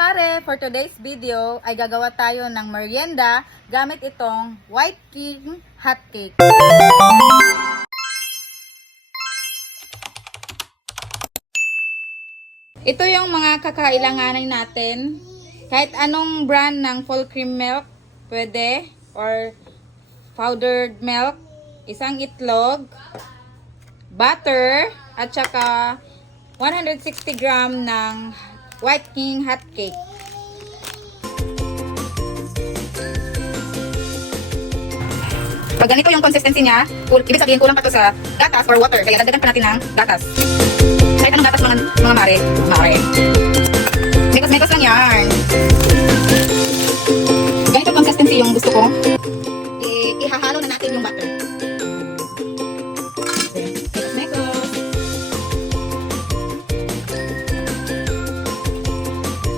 mare! For today's video ay gagawa tayo ng merienda gamit itong White King hot cake. Ito yung mga kakailanganin natin. Kahit anong brand ng full cream milk, pwede. Or powdered milk, isang itlog, butter, at saka 160 gram ng White King hot cake. Pag ganito yung consistency niya, ibig sabihin kulang pa to sa gatas or water, kaya dagdagan pa natin ng gatas. Kahit anong gatas mga mare.